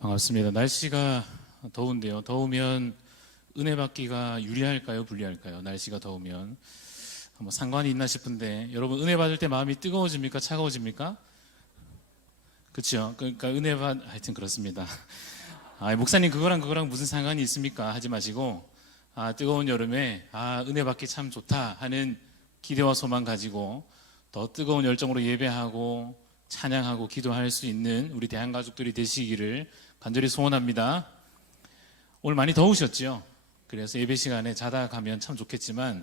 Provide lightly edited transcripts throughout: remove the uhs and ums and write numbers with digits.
반갑습니다. 날씨가 더운데요. 더우면 은혜 받기가 유리할까요? 불리할까요? 날씨가 더우면 뭐 상관이 있나 싶은데, 여러분 은혜 받을 때 마음이 뜨거워집니까? 차가워집니까? 그렇죠? 그러니까 하여튼 그렇습니다. 목사님 그거랑 무슨 상관이 있습니까? 하지 마시고, 뜨거운 여름에 은혜 받기 참 좋다 하는 기대와 소망 가지고 더 뜨거운 열정으로 예배하고 찬양하고 기도할 수 있는 우리 대한가족들이 되시기를 간절히 소원합니다. 오늘 많이 더우셨죠? 그래서 예배 시간에 자다 가면 참 좋겠지만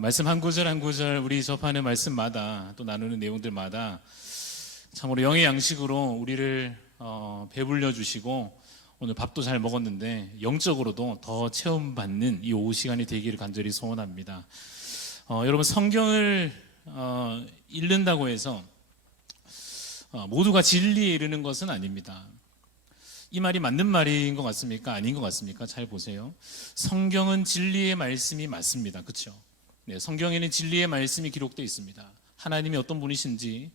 말씀 한 구절 한 구절 우리 접하는 말씀마다 또 나누는 내용들마다 참으로 영의 양식으로 우리를 배불려 주시고, 오늘 밥도 잘 먹었는데 영적으로도 더 체험받는 이 오후 시간이 되기를 간절히 소원합니다. 여러분, 성경을 읽는다고 해서 모두가 진리에 이르는 것은 아닙니다. 이 말이 맞는 말인 것 같습니까? 아닌 것 같습니까? 잘 보세요. 성경은 진리의 말씀이 맞습니다. 그렇죠? 네, 성경에는 진리의 말씀이 기록되어 있습니다. 하나님이 어떤 분이신지,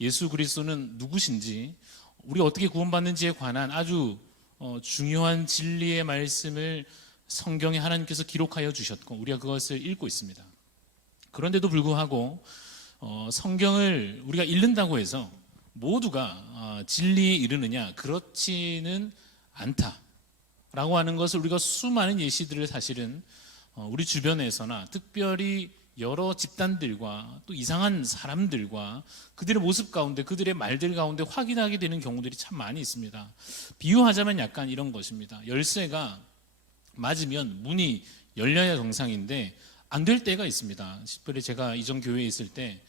예수 그리스도는 누구신지, 우리가 어떻게 구원받는지에 관한 아주 중요한 진리의 말씀을 성경에 하나님께서 기록하여 주셨고, 우리가 그것을 읽고 있습니다. 그런데도 불구하고 성경을 우리가 읽는다고 해서 모두가 진리에 이르느냐? 그렇지는 않다라고 하는 것을 우리가 수많은 예시들을 사실은 우리 주변에서나 특별히 여러 집단들과 또 이상한 사람들과 그들의 모습 가운데, 그들의 말들 가운데 확인하게 되는 경우들이 참 많이 있습니다. 비유하자면 약간 이런 것입니다. 열쇠가 맞으면 문이 열려야 정상인데 안 될 때가 있습니다. 특별히 제가 이전 교회에 있을 때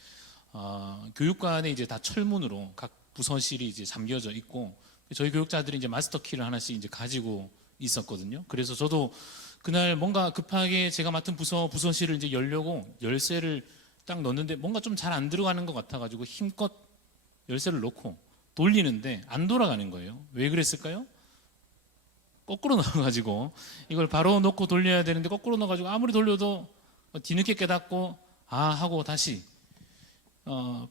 교육관에 이제 다 철문으로 각 부서실이 이제 잠겨져 있고, 저희 교육자들이 이제 마스터 키를 하나씩 이제 가지고 있었거든요. 그래서 저도 그날 뭔가 급하게 제가 맡은 부서실을 이제 열려고 열쇠를 딱 넣는데 뭔가 좀 잘 안 들어가는 것 같아가지고 힘껏 열쇠를 놓고 돌리는데 안 돌아가는 거예요. 왜 그랬을까요? 거꾸로 넣어가지고 이걸 바로 놓고 돌려야 되는데 거꾸로 넣어가지고 아무리 돌려도 뒤늦게 깨닫고 하고 다시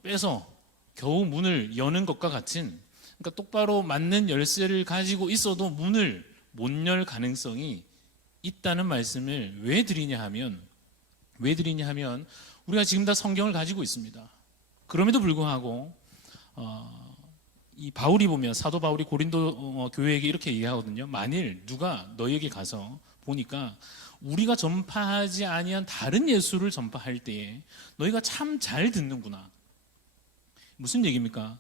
빼서 겨우 문을 여는 것과 같은, 그러니까 똑바로 맞는 열쇠를 가지고 있어도 문을 못 열 가능성이 있다는 말씀을 왜 드리냐 하면 우리가 지금 다 성경을 가지고 있습니다. 그럼에도 불구하고 이 바울이 보면, 사도 바울이 고린도 교회에게 이렇게 얘기하거든요. 만일 누가 너에게 가서 보니까 우리가 전파하지 아니한 다른 예수를 전파할 때에 너희가 참 잘 듣는구나. 무슨 얘기입니까?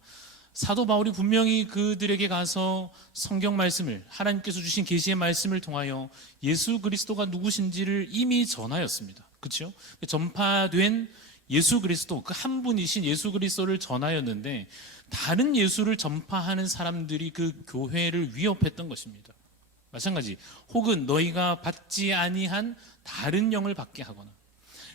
사도 바울이 분명히 그들에게 가서 성경 말씀을, 하나님께서 주신 계시의 말씀을 통하여 예수 그리스도가 누구신지를 이미 전하였습니다. 그렇죠? 전파된 예수 그리스도, 그 한 분이신 예수 그리스도를 전하였는데 다른 예수를 전파하는 사람들이 그 교회를 위협했던 것입니다. 마찬가지, 혹은 너희가 받지 아니한 다른 영을 받게 하거나,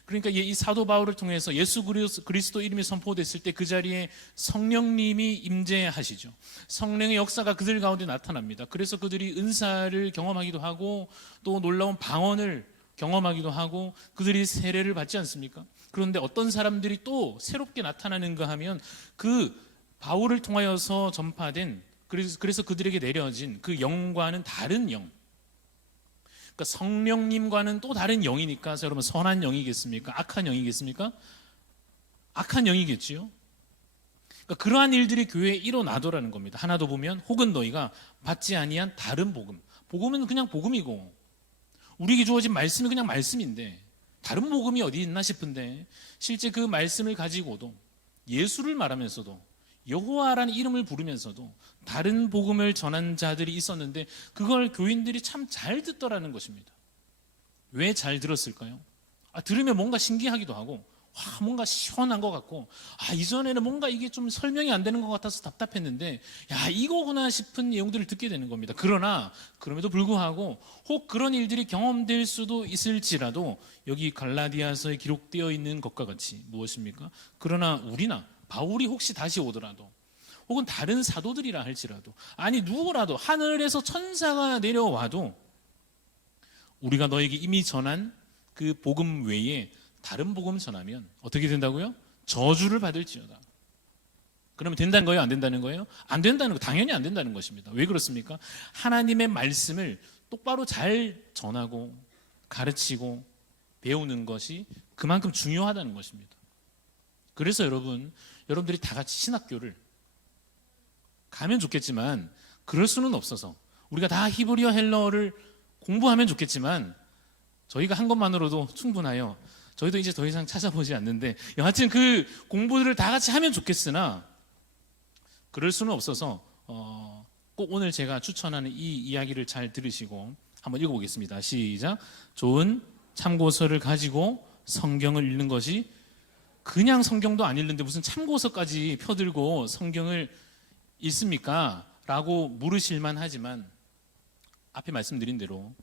그러니까 이 사도 바울을 통해서 예수 그리스도 이름이 선포됐을 때 그 자리에 성령님이 임재하시죠. 성령의 역사가 그들 가운데 나타납니다. 그래서 그들이 은사를 경험하기도 하고 또 놀라운 방언을 경험하기도 하고 그들이 세례를 받지 않습니까? 그런데 어떤 사람들이 또 새롭게 나타나는가 하면 그 바울을 통하여서 전파된, 그래서 그들에게 내려진 그 영과는 다른 영, 그러니까 성령님과는 또 다른 영이니까, 여러분 선한 영이겠습니까? 악한 영이겠습니까? 악한 영이겠지요. 그러니까 그러한 일들이 교회에 일어나더라는 겁니다. 하나 더 보면, 혹은 너희가 받지 아니한 다른 복음. 복음은 그냥 복음이고 우리에게 주어진 말씀이 그냥 말씀인데 다른 복음이 어디 있나 싶은데, 실제 그 말씀을 가지고도 예수를 말하면서도 여호와라는 이름을 부르면서도 다른 복음을 전한 자들이 있었는데 그걸 교인들이 참 잘 듣더라는 것입니다. 왜 잘 들었을까요? 들으면 뭔가 신기하기도 하고 뭔가 시원한 것 같고, 이전에는 뭔가 이게 좀 설명이 안 되는 것 같아서 답답했는데 이거구나 싶은 내용들을 듣게 되는 겁니다. 그럼에도 불구하고 혹 그런 일들이 경험될 수도 있을지라도 여기 갈라디아서에 기록되어 있는 것과 같이 무엇입니까? 그러나 우리나 바울이 혹시 다시 오더라도, 혹은 다른 사도들이라 할지라도, 누구라도 하늘에서 천사가 내려와도 우리가 너에게 이미 전한 그 복음 외에 다른 복음 전하면 어떻게 된다고요? 저주를 받을지어다. 그러면 된다는 거예요? 안 된다는 거예요? 안 된다는 거, 당연히 안 된다는 것입니다. 왜 그렇습니까? 하나님의 말씀을 똑바로 잘 전하고 가르치고 배우는 것이 그만큼 중요하다는 것입니다. 그래서 여러분들이 다 같이 신학교를 가면 좋겠지만 그럴 수는 없어서 우리가 다 히브리어 헬러를 공부하면 좋겠지만 저희가 한 것만으로도 충분하여 저희도 이제 더 이상 찾아보지 않는데 여하튼 그 공부들을 다 같이 하면 좋겠으나 그럴 수는 없어서 꼭 오늘 제가 추천하는 이 이야기를 잘 들으시고 한번 읽어보겠습니다. 시작. 좋은 참고서를 가지고 성경을 읽는 것이 그냥 성경도 안 읽는데 무슨 참고서까지 펴들고 성경을 읽습니까? 라고 물으실만 하지만 앞에 말씀드린 대로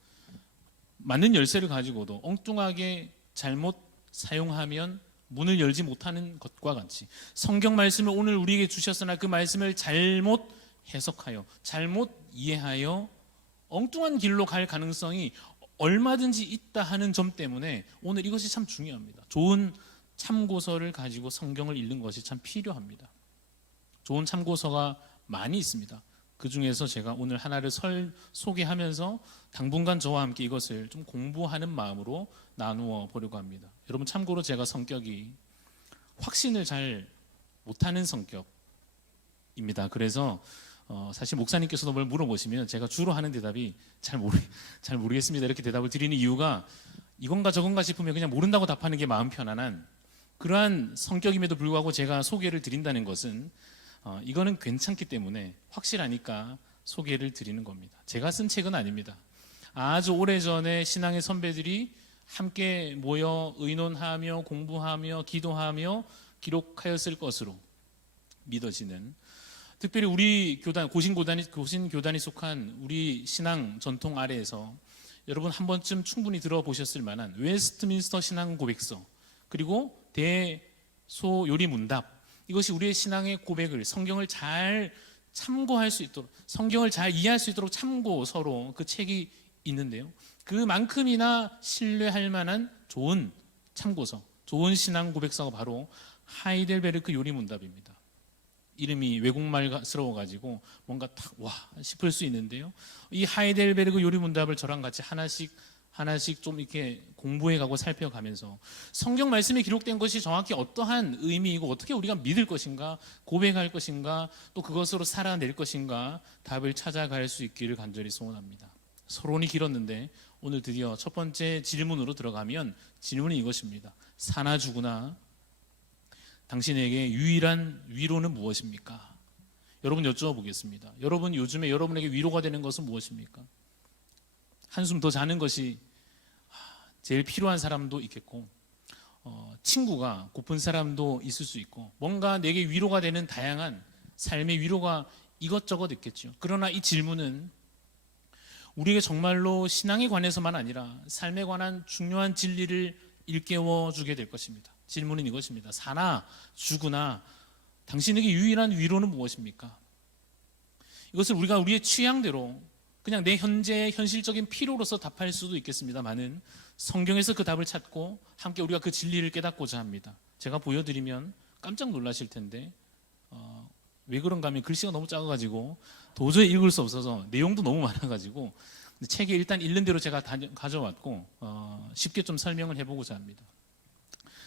맞는 열쇠를 가지고도 엉뚱하게 잘못 사용하면 문을 열지 못하는 것과 같이 성경 말씀을 오늘 우리에게 주셨으나 그 말씀을 잘못 해석하여 잘못 이해하여 엉뚱한 길로 갈 가능성이 얼마든지 있다 하는 점 때문에 오늘 이것이 참 중요합니다. 좋은 참고서를 가지고 성경을 읽는 것이 참 필요합니다. 좋은 참고서가 많이 있습니다. 그 중에서 제가 오늘 하나를 소개하면서 당분간 저와 함께 이것을 좀 공부하는 마음으로 나누어 보려고 합니다. 여러분 참고로 제가 성격이 확신을 잘 못하는 성격입니다. 그래서 사실 목사님께서도 뭘 물어보시면 제가 주로 하는 대답이 잘 모르겠습니다 이렇게 대답을 드리는 이유가 이건가 저건가 싶으면 그냥 모른다고 답하는 게 마음 편안한 그러한 성격임에도 불구하고 제가 소개를 드린다는 것은 이거는 괜찮기 때문에 확실하니까 소개를 드리는 겁니다. 제가 쓴 책은 아닙니다. 아주 오래전에 신앙의 선배들이 함께 모여 의논하며 공부하며 기도하며 기록하였을 것으로 믿어지는 특별히 우리 교단 고신교단이 속한 우리 신앙 전통 아래에서 여러분 한 번쯤 충분히 들어보셨을 만한 웨스트민스터 신앙 고백서 그리고 대소요리 문답 이것이 우리의 신앙의 고백을 성경을 잘 참고할 수 있도록 성경을 잘 이해할 수 있도록 참고서로 그 책이 있는데요. 그만큼이나 신뢰할 만한 좋은 참고서, 좋은 신앙 고백서가 바로 하이델베르크 요리문답입니다. 이름이 외국말스러워가지고 뭔가 탁 와 싶을 수 있는데요. 이 하이델베르크 요리문답을 저랑 같이 하나씩 좀 이렇게 공부해가고 살펴가면서 성경 말씀에 기록된 것이 정확히 어떠한 의미이고 어떻게 우리가 믿을 것인가 고백할 것인가 또 그것으로 살아낼 것인가 답을 찾아갈 수 있기를 간절히 소원합니다. 서론이 길었는데 오늘 드디어 첫 번째 질문으로 들어가면 질문은 이것입니다. 사나 죽으나 당신에게 유일한 위로는 무엇입니까? 여러분 여쭤보겠습니다. 여러분 요즘에 여러분에게 위로가 되는 것은 무엇입니까? 한숨 더 자는 것이 제일 필요한 사람도 있겠고 친구가 고픈 사람도 있을 수 있고 뭔가 내게 위로가 되는 다양한 삶의 위로가 이것저것 있겠죠. 그러나 이 질문은 우리에게 정말로 신앙에 관해서만 아니라 삶에 관한 중요한 진리를 일깨워 주게 될 것입니다. 질문은 이것입니다. 사나 죽으나 당신에게 유일한 위로는 무엇입니까? 이것을 우리가 우리의 취향대로 그냥 내 현재의 현실적인 필요로서 답할 수도 있겠습니다만은 성경에서 그 답을 찾고 함께 우리가 그 진리를 깨닫고자 합니다. 제가 보여드리면 깜짝 놀라실 텐데 왜 그런가 하면 글씨가 너무 작아가지고 도저히 읽을 수 없어서 내용도 너무 많아가지고 책에 일단 읽는 대로 제가 가져왔고 쉽게 좀 설명을 해보고자 합니다.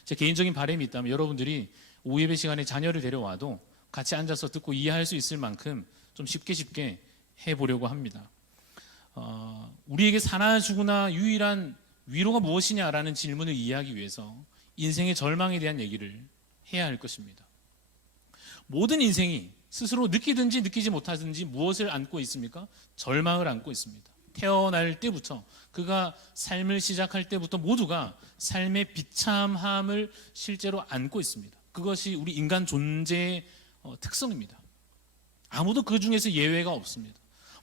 제 개인적인 바람이 있다면 여러분들이 오후 예배 시간에 자녀를 데려와도 같이 앉아서 듣고 이해할 수 있을 만큼 좀 쉽게 해보려고 합니다. 우리에게 사나 죽으나 유일한 위로가 무엇이냐라는 질문을 이해하기 위해서 인생의 절망에 대한 얘기를 해야 할 것입니다. 모든 인생이 스스로 느끼든지 느끼지 못하든지 무엇을 안고 있습니까? 절망을 안고 있습니다. 태어날 때부터 그가 삶을 시작할 때부터 모두가 삶의 비참함을 실제로 안고 있습니다. 그것이 우리 인간 존재의 특성입니다. 아무도 그 중에서 예외가 없습니다.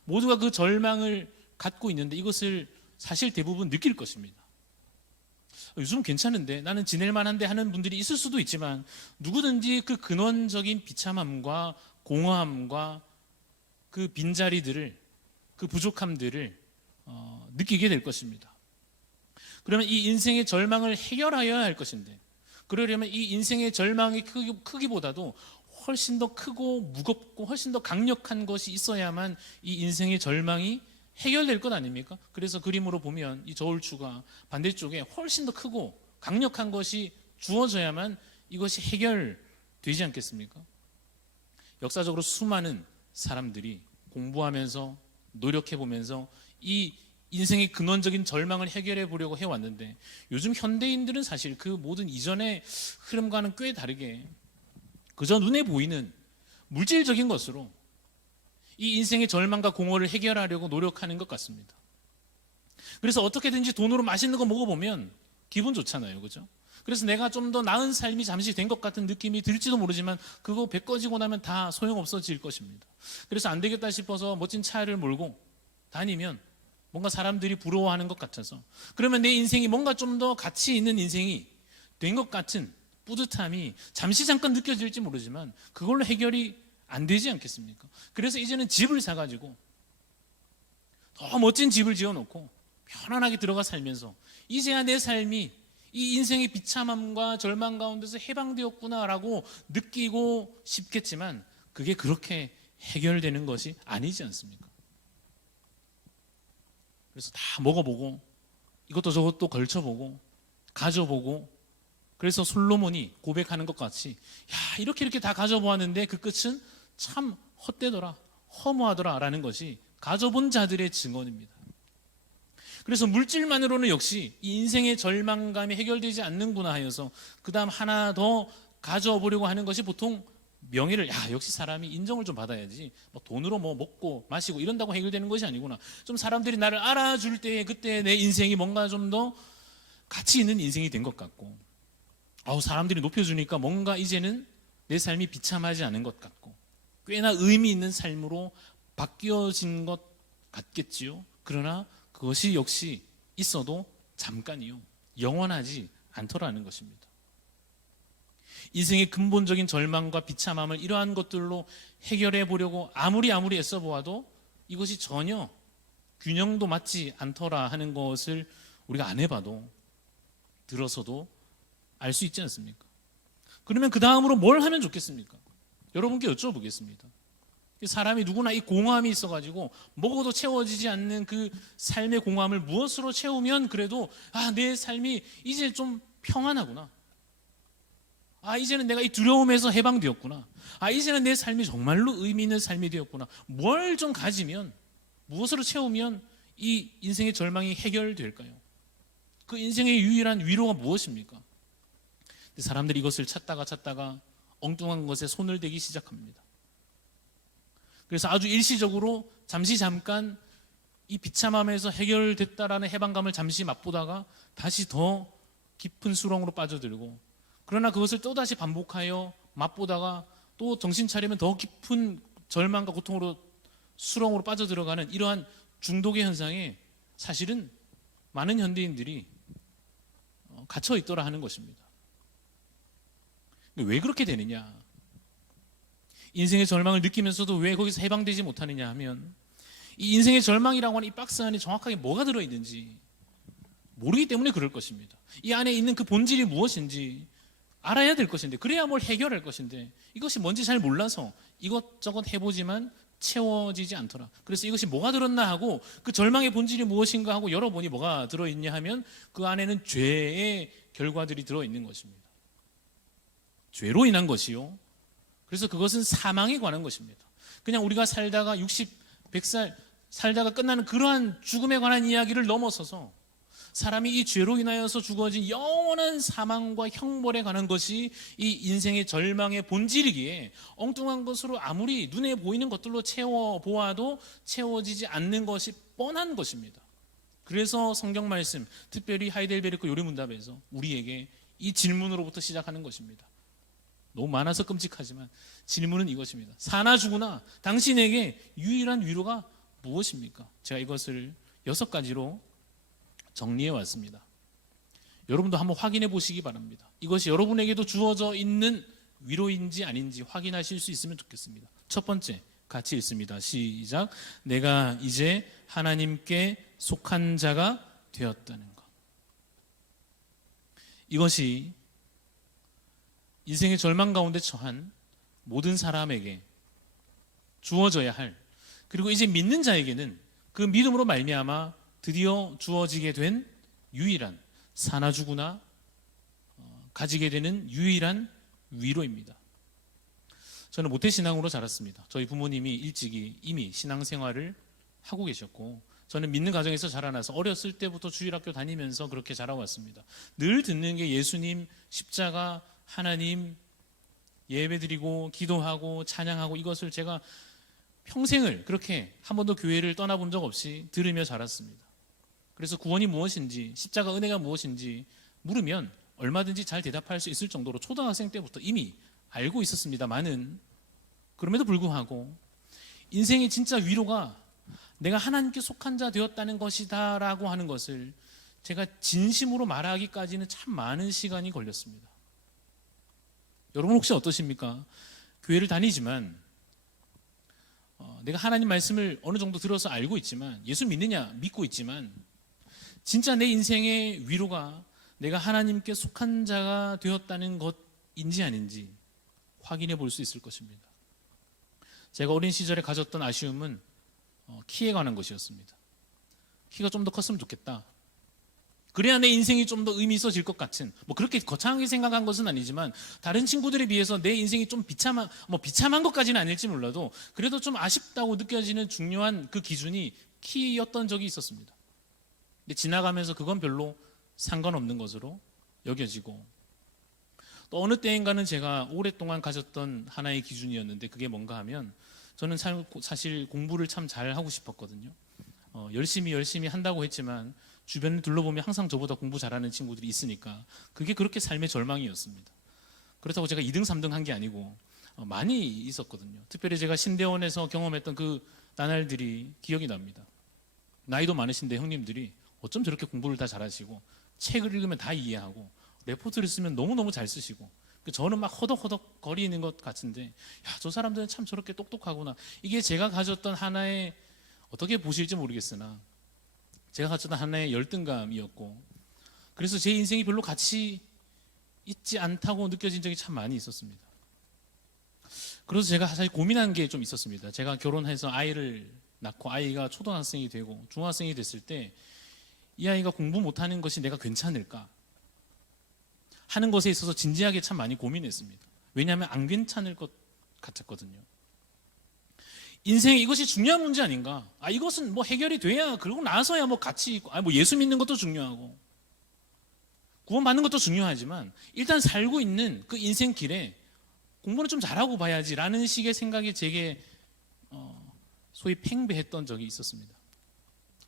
모두가 그 절망을 갖고 있는데 이것을 사실 대부분 느낄 것입니다. 요즘 괜찮은데 나는 지낼 만한데 하는 분들이 있을 수도 있지만 누구든지 그 근원적인 비참함과 공허함과 그 빈자리들을 그 부족함들을 느끼게 될 것입니다. 그러면 이 인생의 절망을 해결하여야 할 것인데 그러려면 이 인생의 절망의 크기보다도 훨씬 더 크고 무겁고 훨씬 더 강력한 것이 있어야만 이 인생의 절망이 해결될 것 아닙니까? 그래서 그림으로 보면 이 저울추가 반대쪽에 훨씬 더 크고 강력한 것이 주어져야만 이것이 해결되지 않겠습니까? 역사적으로 수많은 사람들이 공부하면서 노력해보면서 이 인생의 근원적인 절망을 해결해 보려고 해왔는데, 요즘 현대인들은 사실 그 모든 이전의 흐름과는 꽤 다르게 그저 눈에 보이는 물질적인 것으로 이 인생의 절망과 공허를 해결하려고 노력하는 것 같습니다. 그래서 어떻게든지 돈으로 맛있는 거 먹어보면 기분 좋잖아요, 그죠? 그래서 내가 좀 더 나은 삶이 잠시 된 것 같은 느낌이 들지도 모르지만 그거 배 꺼지고 나면 다 소용없어질 것입니다. 그래서 안 되겠다 싶어서 멋진 차를 몰고 다니면 뭔가 사람들이 부러워하는 것 같아서, 그러면 내 인생이 뭔가 좀 더 가치 있는 인생이 된 것 같은 뿌듯함이 잠시 잠깐 느껴질지 모르지만 그걸로 해결이 안 되지 않겠습니까? 그래서 이제는 집을 사가지고 더 멋진 집을 지어놓고 편안하게 들어가 살면서 이제야 내 삶이 이 인생의 비참함과 절망 가운데서 해방되었구나라고 느끼고 싶겠지만 그게 그렇게 해결되는 것이 아니지 않습니까? 그래서 다 먹어보고 이것도 저것도 걸쳐보고 가져보고, 그래서 솔로몬이 고백하는 것 같이 야, 이렇게 다 가져보았는데 그 끝은 참 헛되더라, 허무하더라 라는 것이 가져본 자들의 증언입니다. 그래서 물질만으로는 역시 이 인생의 절망감이 해결되지 않는구나 하여서 그 다음 하나 더 가져보려고 하는 것이 보통 명예를, 야, 역시 사람이 인정을 좀 받아야지, 뭐 돈으로 뭐 먹고 마시고 이런다고 해결되는 것이 아니구나, 좀 사람들이 나를 알아줄 때 그때 내 인생이 뭔가 좀 더 가치 있는 인생이 된 것 같고, 사람들이 높여주니까 뭔가 이제는 내 삶이 비참하지 않은 것 같고 꽤나 의미 있는 삶으로 바뀌어진 것 같겠지요. 그러나 그것이 역시 있어도 잠깐이요, 영원하지 않더라는 것입니다. 인생의 근본적인 절망과 비참함을 이러한 것들로 해결해 보려고 아무리 애써 보아도 이것이 전혀 균형도 맞지 않더라 하는 것을 우리가 안 해봐도 들어서도 알 수 있지 않습니까? 그러면 그 다음으로 뭘 하면 좋겠습니까? 여러분께 여쭤보겠습니다. 사람이 누구나 이 공허함이 있어가지고 먹어도 채워지지 않는 그 삶의 공허함을 무엇으로 채우면 그래도 내 삶이 이제 좀 평안하구나, 이제는 내가 이 두려움에서 해방되었구나, 이제는 내 삶이 정말로 의미 있는 삶이 되었구나, 뭘 좀 가지면, 무엇으로 채우면 이 인생의 절망이 해결될까요? 그 인생의 유일한 위로가 무엇입니까? 사람들이 이것을 찾다가 엉뚱한 것에 손을 대기 시작합니다. 그래서 아주 일시적으로 잠깐 이 비참함에서 해결됐다라는 해방감을 잠시 맛보다가 다시 더 깊은 수렁으로 빠져들고, 그러나 그것을 또다시 반복하여 맛보다가 또 정신 차리면 더 깊은 절망과 고통으로 수렁으로 빠져들어가는 이러한 중독의 현상에 사실은 많은 현대인들이 갇혀 있더라 하는 것입니다. 왜 그렇게 되느냐, 인생의 절망을 느끼면서도 왜 거기서 해방되지 못하느냐 하면, 이 인생의 절망이라고 하는 이 박스 안에 정확하게 뭐가 들어있는지 모르기 때문에 그럴 것입니다. 이 안에 있는 그 본질이 무엇인지 알아야 될 것인데, 그래야 뭘 해결할 것인데 이것이 뭔지 잘 몰라서 이것저것 해보지만 채워지지 않더라. 그래서 이것이 뭐가 들었나 하고 그 절망의 본질이 무엇인가 하고 열어보니 뭐가 들어있냐 하면 그 안에는 죄의 결과들이 들어있는 것입니다. 죄로 인한 것이요, 그래서 그것은 사망에 관한 것입니다. 그냥 우리가 살다가 60, 100살 살다가 끝나는 그러한 죽음에 관한 이야기를 넘어서서 사람이 이 죄로 인하여서 죽어진 영원한 사망과 형벌에 관한 것이 이 인생의 절망의 본질이기에 엉뚱한 것으로 아무리 눈에 보이는 것들로 채워보아도 채워지지 않는 것이 뻔한 것입니다. 그래서 성경 말씀, 특별히 하이델베르크 요리문답에서 우리에게 이 질문으로부터 시작하는 것입니다. 너무 많아서 끔찍하지만 질문은 이것입니다. 사나 죽으나 당신에게 유일한 위로가 무엇입니까? 제가 이것을 6가지로 정리해 왔습니다. 여러분도 한번 확인해 보시기 바랍니다. 이것이 여러분에게도 주어져 있는 위로인지 아닌지 확인하실 수 있으면 좋겠습니다. 첫 번째, 같이 읽습니다. 시작. 내가 이제 하나님께 속한 자가 되었다는 것. 이것이 인생의 절망 가운데 처한 모든 사람에게 주어져야 할, 그리고 이제 믿는 자에게는 그 믿음으로 말미암아 드디어 주어지게 된 유일한, 사나 죽으나 가지게 되는 유일한 위로입니다. 저는 모태신앙으로 자랐습니다. 저희 부모님이 일찍이 이미 신앙생활을 하고 계셨고, 저는 믿는 가정에서 자라나서 어렸을 때부터 주일학교 다니면서 그렇게 자라왔습니다. 늘 듣는 게 예수님, 십자가, 하나님, 예배드리고 기도하고 찬양하고, 이것을 제가 평생을 그렇게 한 번도 교회를 떠나본 적 없이 들으며 자랐습니다. 그래서 구원이 무엇인지, 십자가 은혜가 무엇인지 물으면 얼마든지 잘 대답할 수 있을 정도로 초등학생 때부터 이미 알고 있었습니다만은, 그럼에도 불구하고 인생의 진짜 위로가 내가 하나님께 속한 자 되었다는 것이다 라고 하는 것을 제가 진심으로 말하기까지는 참 많은 시간이 걸렸습니다. 여러분 혹시 어떠십니까? 교회를 다니지만 내가 하나님 말씀을 어느 정도 들어서 알고 있지만, 예수 믿느냐 믿고 있지만, 진짜 내 인생의 위로가 내가 하나님께 속한 자가 되었다는 것인지 아닌지 확인해 볼 수 있을 것입니다. 제가 어린 시절에 가졌던 아쉬움은 키에 관한 것이었습니다. 키가 좀 더 컸으면 좋겠다. 그래야 내 인생이 좀 더 의미 있어질 것 같은, 그렇게 거창하게 생각한 것은 아니지만, 다른 친구들에 비해서 내 인생이 좀 비참한 것까지는 아닐지 몰라도 그래도 좀 아쉽다고 느껴지는 중요한 그 기준이 키였던 적이 있었습니다. 근데 지나가면서 그건 별로 상관없는 것으로 여겨지고, 또 어느 때인가는 제가 오랫동안 가졌던 하나의 기준이었는데, 그게 뭔가 하면, 저는 사실 공부를 참 잘하고 싶었거든요. 열심히 한다고 했지만 주변을 둘러보면 항상 저보다 공부 잘하는 친구들이 있으니까 그게 그렇게 삶의 절망이었습니다. 그렇다고 제가 2등 3등 한 게 아니고 많이 있었거든요. 특별히 제가 신대원에서 경험했던 그 나날들이 기억이 납니다. 나이도 많으신데 형님들이 어쩜 저렇게 공부를 다 잘하시고, 책을 읽으면 다 이해하고, 레포트를 쓰면 너무너무 잘 쓰시고, 저는 막 허덕허덕 거리는 것 같은데, 야, 저 사람들은 참 저렇게 똑똑하구나. 이게 제가 가졌던 하나의, 어떻게 보실지 모르겠으나 제가 가졌던 하나의 열등감이었고, 그래서 제 인생이 별로 가치 있지 않다고 느껴진 적이 참 많이 있었습니다. 그래서 제가 사실 고민한 게 좀 있었습니다. 제가 결혼해서 아이를 낳고 아이가 초등학생이 되고 중학생이 됐을 때 이 아이가 공부 못하는 것이 내가 괜찮을까 하는 것에 있어서 진지하게 참 많이 고민했습니다. 왜냐하면 안 괜찮을 것 같았거든요. 인생에 이것이 중요한 문제 아닌가? 이것은 해결이 돼야, 그러고 나서야 가치 있고, 예수 믿는 것도 중요하고 구원받는 것도 중요하지만, 일단 살고 있는 그 인생 길에 공부는 좀 잘하고 봐야지라는 식의 생각이 제게 소위 팽배했던 적이 있었습니다.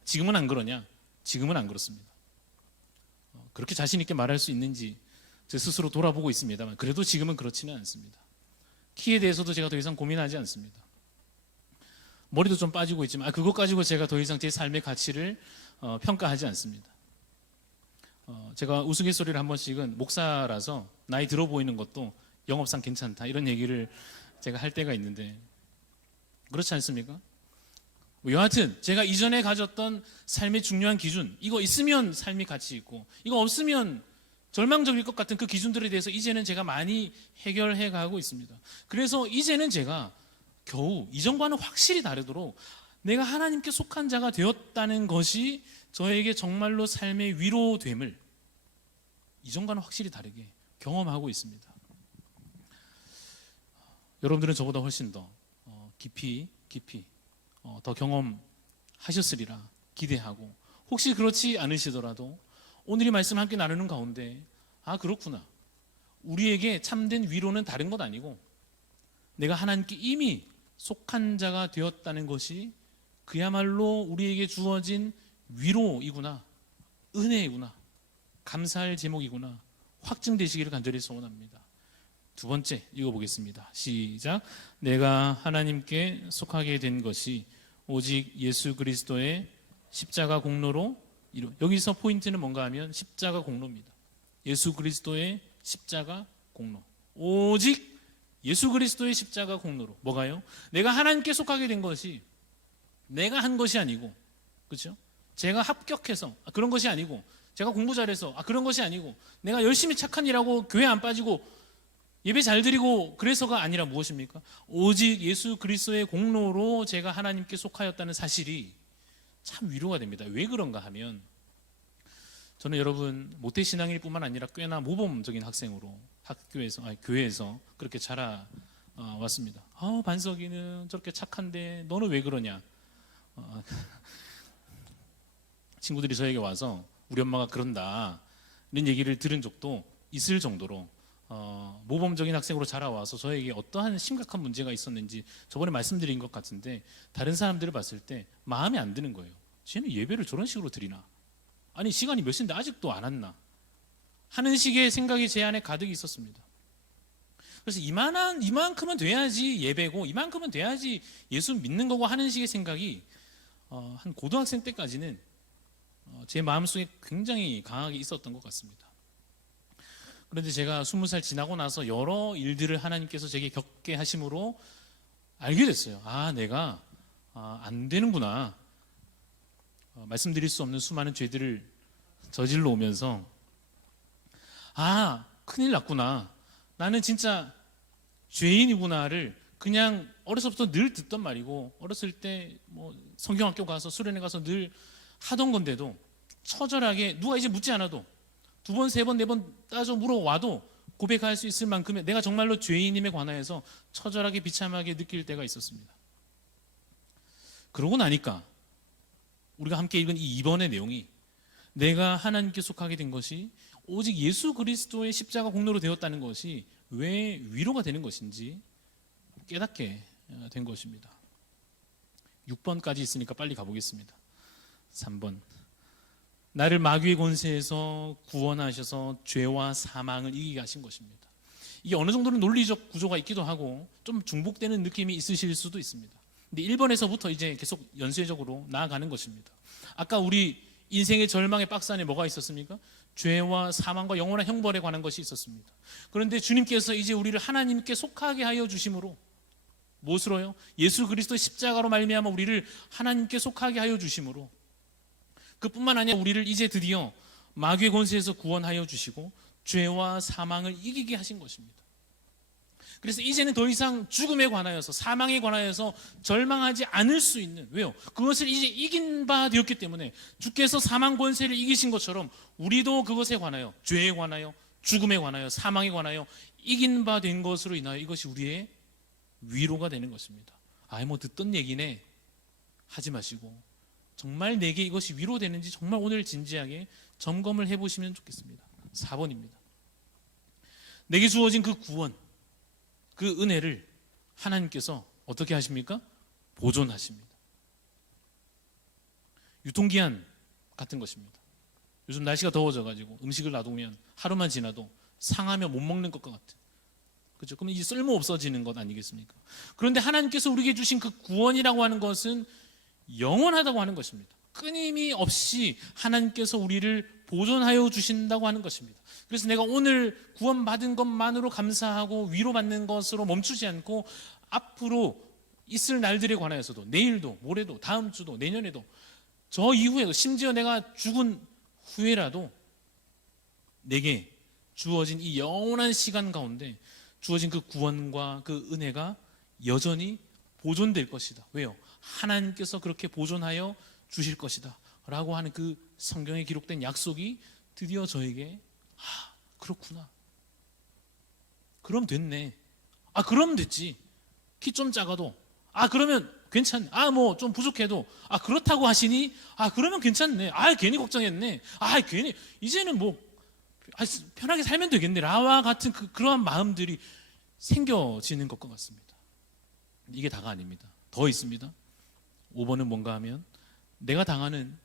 지금은 안 그러냐? 지금은 안 그렇습니다. 그렇게 자신 있게 말할 수 있는지 제 스스로 돌아보고 있습니다만, 그래도 지금은 그렇지는 않습니다. 키에 대해서도 제가 더 이상 고민하지 않습니다. 머리도 좀 빠지고 있지만 그것 가지고 제가 더 이상 제 삶의 가치를 평가하지 않습니다. 제가 우스갯소리를 한 번씩은, 목사라서 나이 들어 보이는 것도 영업상 괜찮다, 이런 얘기를 제가 할 때가 있는데, 그렇지 않습니까? 여하튼 제가 이전에 가졌던 삶의 중요한 기준, 이거 있으면 삶이 가치 있고 이거 없으면 절망적일 것 같은 그 기준들에 대해서 이제는 제가 많이 해결해 가고 있습니다. 그래서 이제는 제가 겨우 이전과는 확실히 다르도록 내가 하나님께 속한 자가 되었다는 것이 저에게 정말로 삶의 위로됨을 이전과는 확실히 다르게 경험하고 있습니다. 여러분들은 저보다 훨씬 더 깊이 더 경험하셨으리라 기대하고, 혹시 그렇지 않으시더라도 오늘 이 말씀 함께 나누는 가운데, 그렇구나, 우리에게 참된 위로는 다른 것 아니고 내가 하나님께 이미 속한 자가 되었다는 것이 그야말로 우리에게 주어진 위로이구나, 은혜이구나, 감사할 제목이구나 확증되시기를 간절히 소원합니다. 두 번째 읽어보겠습니다. 시작. 내가 하나님께 속하게 된 것이 오직 예수 그리스도의 십자가 공로로 여기서 포인트는 뭔가 하면 십자가 공로입니다. 예수 그리스도의 십자가 공로, 오직 예수 그리스도의 십자가 공로로. 뭐가요? 내가 하나님께 속하게 된 것이 내가 한 것이 아니고, 그렇죠? 제가 합격해서 그런 것이 아니고, 제가 공부 잘해서 그런 것이 아니고, 내가 열심히 착한 일하고 교회 안 빠지고 예배 잘 드리고 그래서가 아니라 무엇입니까? 오직 예수 그리스도의 공로로 제가 하나님께 속하였다는 사실이 참 위로가 됩니다. 왜 그런가 하면 저는 여러분 모태신앙일 뿐만 아니라 꽤나 모범적인 학생으로 교회에서 그렇게 자라왔습니다. 반석이는 저렇게 착한데 너는 왜 그러냐? 친구들이 저에게 와서 우리 엄마가 그런다는 얘기를 들은 적도 있을 정도로 모범적인 학생으로 자라와서 저에게 어떠한 심각한 문제가 있었는지 저번에 말씀드린 것 같은데 다른 사람들을 봤을 때 마음에 안 드는 거예요. 쟤는 예배를 저런 식으로 드리나? 아니 시간이 몇 시인데 아직도 안 왔나? 하는 식의 생각이 제 안에 가득 있었습니다. 그래서 이만큼은 돼야지 예배고 이만큼은 돼야지 예수 믿는 거고 하는 식의 생각이 한 고등학생 때까지는 제 마음속에 굉장히 강하게 있었던 것 같습니다. 그런데 제가 20살 지나고 나서 여러 일들을 하나님께서 제게 겪게 하심으로 알게 됐어요. 내가 안 되는구나. 말씀드릴 수 없는 수많은 죄들을 저질러 오면서 큰일 났구나. 나는 진짜 죄인이구나를 그냥 어려서부터 늘 듣던 말이고 어렸을 때 뭐 성경학교 가서 수련회 가서 늘 하던 건데도 처절하게 누가 이제 묻지 않아도 2번, 3번, 4번 따져 물어와도 고백할 수 있을 만큼의 내가 정말로 죄인임에 관하여서 처절하게 비참하게 느낄 때가 있었습니다. 그러고 나니까 우리가 함께 읽은 이 2번의 내용이 내가 하나님께 속하게 된 것이 오직 예수 그리스도의 십자가 공로로 되었다는 것이 왜 위로가 되는 것인지 깨닫게 된 것입니다. 6번까지 있으니까 빨리 가보겠습니다. 3번 나를 마귀의 권세에서 구원하셔서 죄와 사망을 이기게 하신 것입니다. 이게 어느 정도는 논리적 구조가 있기도 하고 좀 중복되는 느낌이 있으실 수도 있습니다. 근데 1번에서부터 이제 계속 연쇄적으로 나아가는 것입니다. 아까 우리 인생의 절망의 박스 안에 뭐가 있었습니까? 죄와 사망과 영원한 형벌에 관한 것이 있었습니다. 그런데 주님께서 이제 우리를 하나님께 속하게 하여 주심으로 무엇으로요? 예수 그리스도의 십자가로 말미암아 우리를 하나님께 속하게 하여 주심으로 그뿐만 아니라 우리를 이제 드디어 마귀의 권세에서 구원하여 주시고 죄와 사망을 이기게 하신 것입니다. 그래서 이제는 더 이상 죽음에 관하여서 사망에 관하여서 절망하지 않을 수 있는, 왜요? 그것을 이제 이긴 바 되었기 때문에 주께서 사망 권세를 이기신 것처럼 우리도 그것에 관하여 죄에 관하여 죽음에 관하여 사망에 관하여 이긴 바 된 것으로 인하여 이것이 우리의 위로가 되는 것입니다. 뭐 듣던 얘기네 하지 마시고 정말 내게 이것이 위로되는지 정말 오늘 진지하게 점검을 해보시면 좋겠습니다. 4번입니다. 내게 주어진 그 구원, 그 은혜를 하나님께서 어떻게 하십니까? 보존하십니다. 유통기한 같은 것입니다. 요즘 날씨가 더워져가지고 음식을 놔두면 하루만 지나도 상하며 못 먹는 것과 같은, 그렇죠? 그러면 이제 쓸모 없어지는 것 아니겠습니까? 그런데 하나님께서 우리에게 주신 그 구원이라고 하는 것은 영원하다고 하는 것입니다. 끊임없이 하나님께서 우리를 보존하여 주신다고 하는 것입니다. 그래서 내가 오늘 구원받은 것만으로 감사하고 위로받는 것으로 멈추지 않고 앞으로 있을 날들에 관하여서도 내일도 모레도 다음 주도 내년에도 저 이후에도 심지어 내가 죽은 후에라도 내게 주어진 이 영원한 시간 가운데 주어진 그 구원과 그 은혜가 여전히 보존될 것이다. 왜요? 하나님께서 그렇게 보존하여 주실 것이다 라고 하는 그 성경에 기록된 약속이 드디어 저에게 그렇구나, 그럼 됐네, 그럼 됐지, 키 좀 작아도 그러면 괜찮네, 뭐 좀 부족해도 그렇다고 하시니 그러면 괜찮네, 괜히 걱정했네, 괜히 이제는 뭐 편하게 살면 되겠네 라와 같은 그러한 마음들이 생겨지는 것과 같습니다. 이게 다가 아닙니다. 더 있습니다. 5번은 뭔가 하면 내가 당하는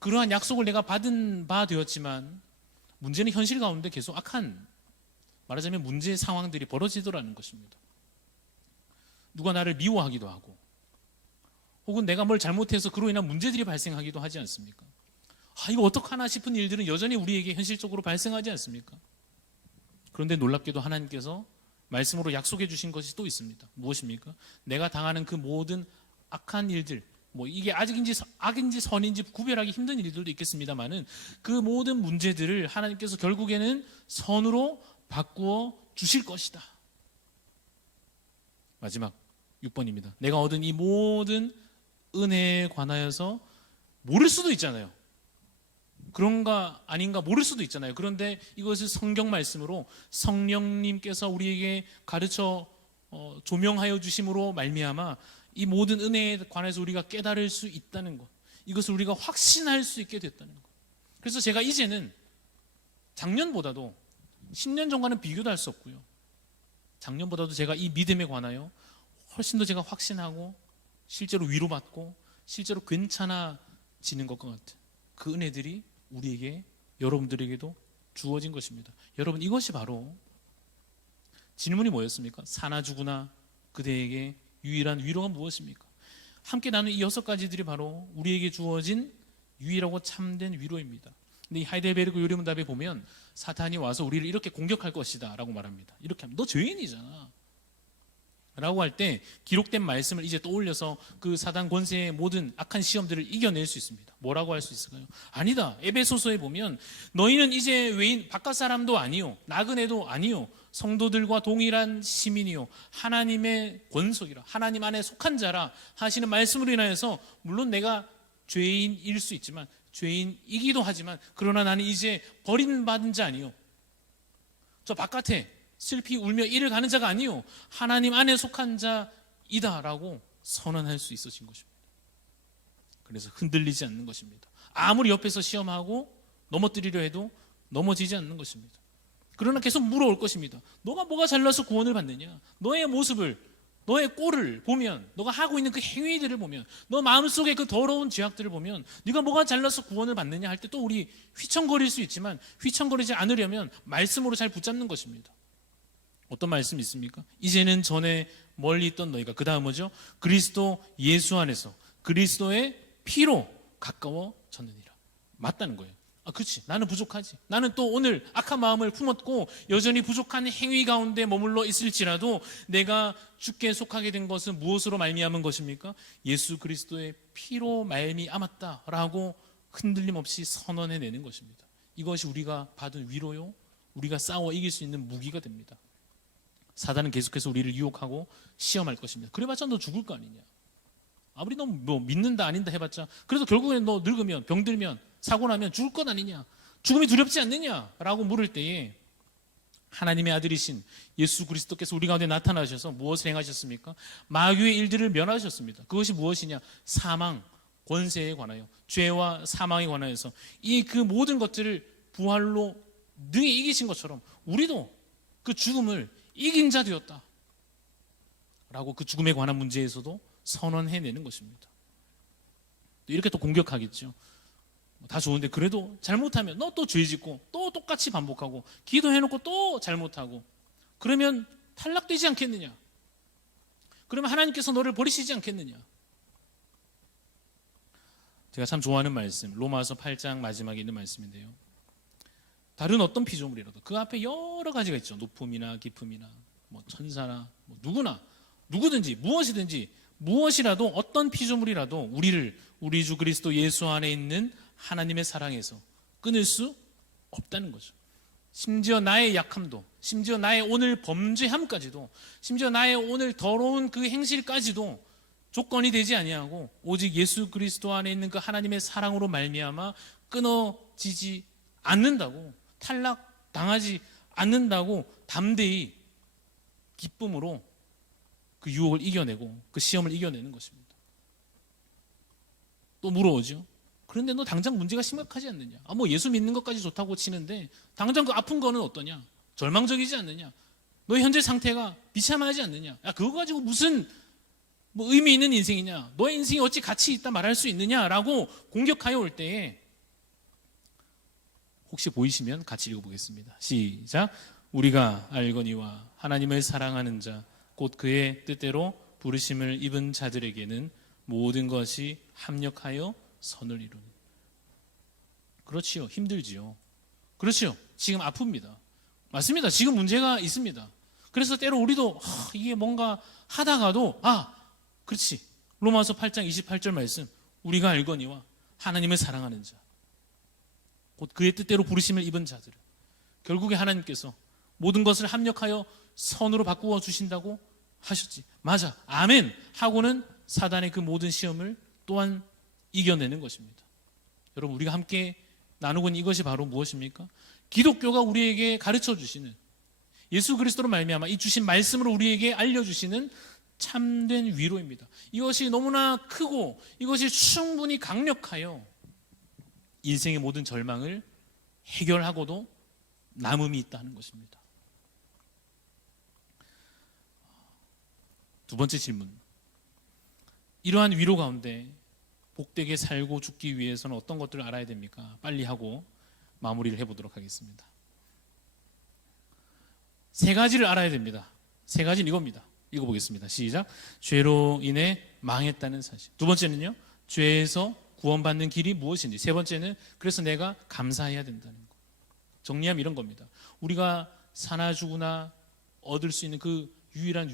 그러한 약속을 내가 받은 바 되었지만 문제는 현실 가운데 계속 악한, 말하자면 문제의 상황들이 벌어지더라는 것입니다. 누가 나를 미워하기도 하고 혹은 내가 뭘 잘못해서 그로 인한 문제들이 발생하기도 하지 않습니까? 이거 어떡하나 싶은 일들은 여전히 우리에게 현실적으로 발생하지 않습니까? 그런데 놀랍게도 하나님께서 말씀으로 약속해 주신 것이 또 있습니다. 무엇입니까? 내가 당하는 그 모든 악한 일들, 이게 악인지 선인지 구별하기 힘든 일들도 있겠습니다만은 그 모든 문제들을 하나님께서 결국에는 선으로 바꾸어 주실 것이다 마지막 6번입니다. 내가 얻은 이 모든 은혜에 관하여서 모를 수도 있잖아요. 그런가 아닌가 모를 수도 있잖아요. 그런데 이것을 성경 말씀으로 성령님께서 우리에게 가르쳐 조명하여 주심으로 말미암아 이 모든 은혜에 관해서 우리가 깨달을 수 있다는 것, 이것을 우리가 확신할 수 있게 됐다는 것. 그래서 제가 이제는 작년보다도 10년 전과는 비교도 할 수 없고요, 작년보다도 제가 이 믿음에 관하여 훨씬 더 제가 확신하고 실제로 위로받고 실제로 괜찮아지는 것과 같은 그 은혜들이 우리에게, 여러분들에게도 주어진 것입니다. 여러분, 이것이 바로, 질문이 뭐였습니까? 사나 죽으나 그대에게 유일한 위로가 무엇입니까? 함께 나눈 이 6가지들이 바로 우리에게 주어진 유일하고 참된 위로입니다. 근데 이 하이델베르그 요리문답에 보면 사탄이 와서 우리를 이렇게 공격할 것이다 라고 말합니다. 이렇게 하면 너 죄인이잖아 라고 할 때 기록된 말씀을 이제 떠올려서 그 사단 권세의 모든 악한 시험들을 이겨낼 수 있습니다. 뭐라고 할 수 있을까요? 아니다. 에베소서에 보면 너희는 이제 외인, 바깥 사람도 아니요, 나그네도 아니요, 성도들과 동일한 시민이요, 하나님의 권속이라, 하나님 안에 속한 자라 하시는 말씀으로 인하여서, 물론 내가 죄인일 수 있지만, 죄인이기도 하지만, 그러나 나는 이제 버림받은 자 아니요, 저 바깥에 슬피 울며 이를 가는 자가 아니요, 하나님 안에 속한 자이다라고 선언할 수 있어진 것입니다. 그래서 흔들리지 않는 것입니다. 아무리 옆에서 시험하고 넘어뜨리려 해도 넘어지지 않는 것입니다. 그러나 계속 물어올 것입니다. 너가 뭐가 잘나서 구원을 받느냐? 너의 모습을, 너의 꼴을 보면, 너가 하고 있는 그 행위들을 보면, 너 마음속에 그 더러운 죄악들을 보면 네가 뭐가 잘나서 구원을 받느냐 할 때 또 우리 휘청거릴 수 있지만, 휘청거리지 않으려면 말씀으로 잘 붙잡는 것입니다. 어떤 말씀이 있습니까? 이제는 전에 멀리 있던 너희가, 그 다음 뭐죠? 그리스도 예수 안에서 그리스도의 피로 가까워졌느니라. 맞다는 거예요. 아, 그렇지. 나는 부족하지. 나는 또 오늘 악한 마음을 품었고 여전히 부족한 행위 가운데 머물러 있을지라도 내가 주께 속하게 된 것은 무엇으로 말미암은 것입니까? 예수 그리스도의 피로 말미암았다라고 흔들림 없이 선언해내는 것입니다. 이것이 우리가 받은 위로요, 우리가 싸워 이길 수 있는 무기가 됩니다. 사단은 계속해서 우리를 유혹하고 시험할 것입니다. 그래봤자 너 죽을 거 아니냐, 아무리 너 뭐 믿는다 아닌다 해봤자 그래도 결국에는 너 늙으면, 병들면, 사고 나면 죽을 것 아니냐, 죽음이 두렵지 않느냐라고 물을 때에 하나님의 아들이신 예수 그리스도께서 우리 가운데 나타나셔서 무엇을 행하셨습니까? 마귀의 일들을 면하셨습니다. 그것이 무엇이냐? 사망, 권세에 관하여, 죄와 사망에 관하여서 이 그 모든 것들을 부활로 능히 이기신 것처럼 우리도 그 죽음을 이긴 자 되었다 라고 그 죽음에 관한 문제에서도 선언해내는 것입니다. 이렇게 또 공격하겠죠. 다 좋은데 그래도 잘못하면 너 또 죄짓고 또 똑같이 반복하고 기도해놓고 또 잘못하고 그러면 탈락되지 않겠느냐, 그러면 하나님께서 너를 버리시지 않겠느냐. 제가 참 좋아하는 말씀, 로마서 8장 마지막에 있는 말씀인데요, 다른 어떤 피조물이라도 그 앞에 여러 가지가 있죠. 높음이나 깊음이나 뭐 천사나 뭐 누구나 누구든지 무엇이든지 무엇이라도 어떤 피조물이라도 우리를 우리 주 그리스도 예수 안에 있는 하나님의 사랑에서 끊을 수 없다는 거죠. 심지어 나의 약함도, 심지어 나의 오늘 범죄함까지도, 심지어 나의 오늘 더러운 그 행실까지도 조건이 되지 아니하고 오직 예수 그리스도 안에 있는 그 하나님의 사랑으로 말미암아 끊어지지 않는다고, 탈락당하지 않는다고 담대히 기쁨으로 그 유혹을 이겨내고 그 시험을 이겨내는 것입니다. 또 물어오죠. 그런데 너 당장 문제가 심각하지 않느냐? 아, 뭐 예수 믿는 것까지 좋다고 치는데 당장 그 아픈 거는 어떠냐? 절망적이지 않느냐? 너의 현재 상태가 비참하지 않느냐? 야, 그거 가지고 무슨 뭐 의미 있는 인생이냐? 너의 인생이 어찌 가치 있다 말할 수 있느냐라고 공격하여 올 때에 혹시 보이시면 같이 읽어보겠습니다. 시작. 우리가 알거니와 하나님을 사랑하는 자 곧 그의 뜻대로 부르심을 입은 자들에게는 모든 것이 합력하여 선을 이루니. 그렇지요. 힘들지요. 그렇죠. 지금 아픕니다. 맞습니다. 지금 문제가 있습니다. 그래서 때로 우리도 이게 뭔가 하다가도 그렇지. 로마서 8장 28절 말씀, 우리가 알거니와 하나님을 사랑하는 자 곧 그의 뜻대로 부르심을 입은 자들, 결국에 하나님께서 모든 것을 합력하여 선으로 바꾸어 주신다고 하셨지. 맞아. 아멘. 하고는 사단의 그 모든 시험을 또한 이겨내는 것입니다. 여러분, 우리가 함께 나누고 있는 이것이 바로 무엇입니까? 기독교가 우리에게 가르쳐 주시는, 예수 그리스도로 말미암아 이 주신 말씀으로 우리에게 알려주시는 참된 위로입니다. 이것이 너무나 크고 이것이 충분히 강력하여 인생의 모든 절망을 해결하고도 남음이 있다는 것입니다. 두 번째 질문. 이러한 위로 가운데 복되게 살고 죽기 위해서는 어떤 것들을 알아야 됩니까? 빨리 하고 마무리를 해보도록 하겠습니다. 세 가지를 알아야 됩니다. 세 가지는 이겁니다. 읽어보겠습니다. 시작. 죄로 인해 망했다는 사실. 두 번째는요, 죄에서 구원받는 길이 무엇인지. 세 번째는 그래서 내가 감사해야 된다는 것. 정리하면 이런 겁니다. 우리가 사나 죽으나 얻을 수 있는 그 유일한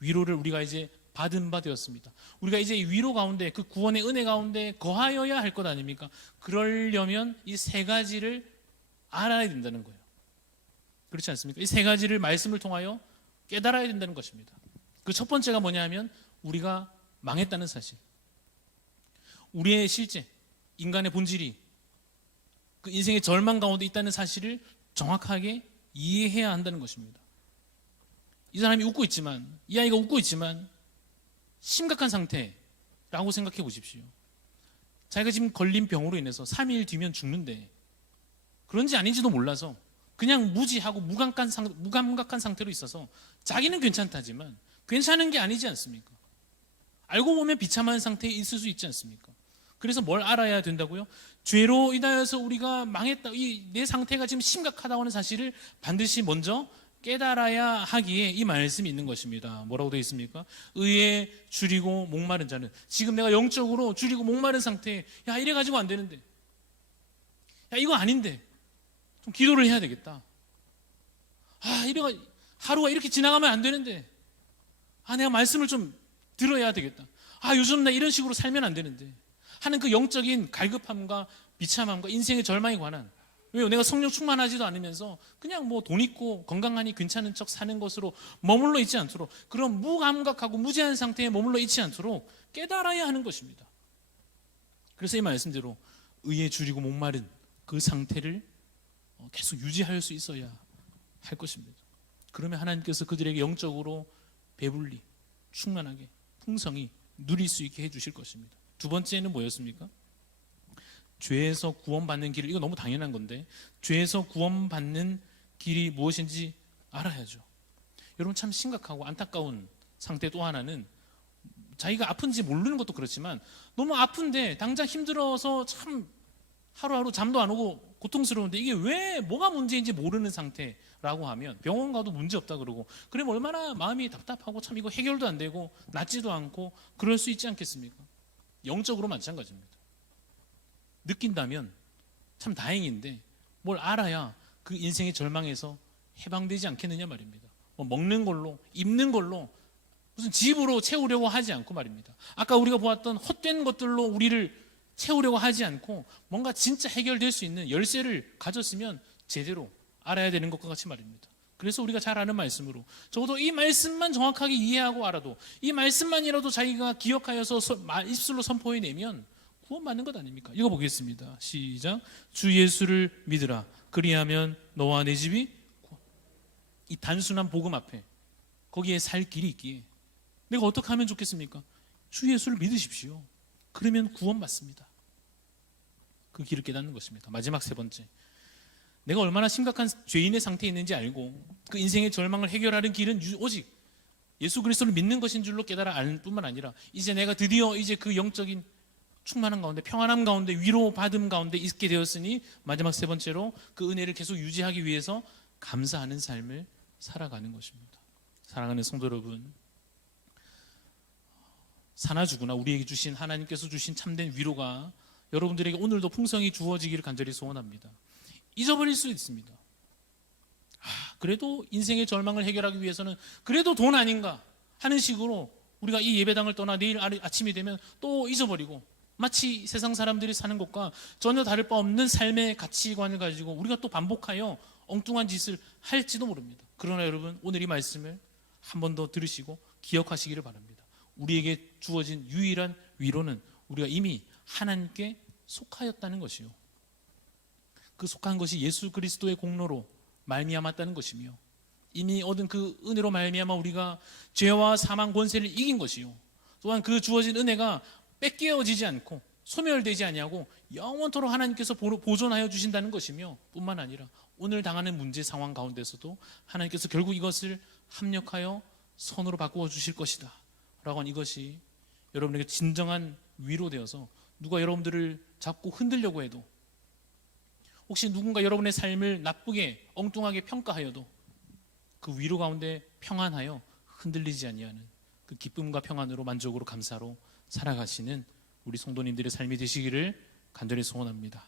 위로를 우리가 이제 받은 바 되었습니다. 우리가 이제 이 위로 가운데, 그 구원의 은혜 가운데 거하여야 할 것 아닙니까? 그러려면 이 세 가지를 알아야 된다는 거예요. 그렇지 않습니까? 이 세 가지를 말씀을 통하여 깨달아야 된다는 것입니다. 그 첫 번째가 뭐냐면 우리가 망했다는 사실. 우리의 실제, 인간의 본질이 그 인생의 절망 가운데 있다는 사실을 정확하게 이해해야 한다는 것입니다. 이 사람이 웃고 있지만, 이 아이가 웃고 있지만 심각한 상태라고 생각해 보십시오. 자기가 지금 걸린 병으로 인해서 3일 뒤면 죽는데 그런지 아닌지도 몰라서 그냥 무지하고 무감각한 상태로 있어서 자기는 괜찮다지만 괜찮은 게 아니지 않습니까? 알고 보면 비참한 상태에 있을 수 있지 않습니까? 그래서 뭘 알아야 된다고요? 죄로 인하여서 우리가 망했다, 내 상태가 지금 심각하다고 하는 사실을 반드시 먼저 깨달아야 하기에 이 말씀이 있는 것입니다. 뭐라고 되어 있습니까? 의에 줄이고 목마른 자는, 지금 내가 영적으로 줄이고 목마른 상태에, 야 이래가지고 안 되는데, 야 이거 아닌데 좀 기도를 해야 되겠다. 이래가 하루가 이렇게 지나가면 안 되는데, 내가 말씀을 좀 들어야 되겠다. 요즘 나 이런 식으로 살면 안 되는데 하는 그 영적인 갈급함과 비참함과 인생의 절망에 관한, 왜요? 내가 성령 충만하지도 않으면서 그냥 뭐 돈 있고 건강하니 괜찮은 척 사는 것으로 머물러 있지 않도록, 그런 무감각하고 무지한 상태에 머물러 있지 않도록 깨달아야 하는 것입니다. 그래서 이 말씀대로 의에 줄이고 목마른 그 상태를 계속 유지할 수 있어야 할 것입니다. 그러면 하나님께서 그들에게 영적으로 배불리, 충만하게, 풍성히 누릴 수 있게 해주실 것입니다. 두 번째는 뭐였습니까? 죄에서 구원받는 길, 이거 너무 당연한 건데 죄에서 구원받는 길이 무엇인지 알아야죠. 여러분, 참 심각하고 안타까운 상태 또 하나는, 자기가 아픈지 모르는 것도 그렇지만 너무 아픈데 당장 힘들어서 참 하루하루 잠도 안 오고 고통스러운데 이게 왜 뭐가 문제인지 모르는 상태라고 하면 병원 가도 문제 없다 그러고, 그러면 얼마나 마음이 답답하고 참 이거 해결도 안 되고 낫지도 않고 그럴 수 있지 않겠습니까? 영적으로 마찬가지입니다. 느낀다면 참 다행인데 뭘 알아야 그 인생의 절망에서 해방되지 않겠느냐 말입니다. 뭐 먹는 걸로, 입는 걸로 무슨 집으로 채우려고 하지 않고 말입니다. 아까 우리가 보았던 헛된 것들로 우리를 채우려고 하지 않고 뭔가 진짜 해결될 수 있는 열쇠를 가졌으면 제대로 알아야 되는 것과 같이 말입니다. 그래서 우리가 잘 아는 말씀으로 적어도 이 말씀만 정확하게 이해하고 알아도, 이 말씀만이라도 자기가 기억하여서 입술로 선포해내면 구원받는 것 아닙니까? 읽어보겠습니다. 시작. 주 예수를 믿으라. 그리하면 너와 내 집이, 이 단순한 복음 앞에 거기에 살 길이 있기에 내가 어떻게 하면 좋겠습니까? 주 예수를 믿으십시오. 그러면 구원받습니다. 그 길을 깨닫는 것입니다. 마지막 세 번째, 내가 얼마나 심각한 죄인의 상태에 있는지 알고 그 인생의 절망을 해결하는 길은 오직 예수 그리스도를 믿는 것인 줄로 깨달아 알 뿐만 아니라, 이제 내가 드디어 이제 그 영적인 충만한 가운데, 평안함 가운데, 위로받음 가운데 있게 되었으니 마지막 세 번째로 그 은혜를 계속 유지하기 위해서 감사하는 삶을 살아가는 것입니다. 사랑하는 성도 여러분, 사나 죽으나 우리에게 주신, 하나님께서 주신 참된 위로가 여러분들에게 오늘도 풍성히 주어지기를 간절히 소원합니다. 잊어버릴 수 있습니다. 그래도 인생의 절망을 해결하기 위해서는 그래도 돈 아닌가 하는 식으로 우리가 이 예배당을 떠나 내일 아침이 되면 또 잊어버리고, 마치 세상 사람들이 사는 것과 전혀 다를 바 없는 삶의 가치관을 가지고 우리가 또 반복하여 엉뚱한 짓을 할지도 모릅니다. 그러나 여러분, 오늘 이 말씀을 한 번 더 들으시고 기억하시기를 바랍니다. 우리에게 주어진 유일한 위로는 우리가 이미 하나님께 속하였다는 것이요, 그 속한 것이 예수 그리스도의 공로로 말미암았다는 것이며, 이미 얻은 그 은혜로 말미암아 우리가 죄와 사망 권세를 이긴 것이요, 또한 그 주어진 은혜가 뺏겨지지 않고 소멸되지 아니하고 영원토록 하나님께서 보존하여 주신다는 것이며, 뿐만 아니라 오늘 당하는 문제 상황 가운데서도 하나님께서 결국 이것을 합력하여 선으로 바꾸어 주실 것이다 라고 하는 이것이 여러분에게 진정한 위로되어서, 누가 여러분들을 잡고 흔들려고 해도, 혹시 누군가 여러분의 삶을 나쁘게 엉뚱하게 평가하여도 그 위로 가운데 평안하여 흔들리지 아니하는 그 기쁨과 평안으로 만족으로 감사로 살아가시는 우리 성도님들의 삶이 되시기를 간절히 소원합니다.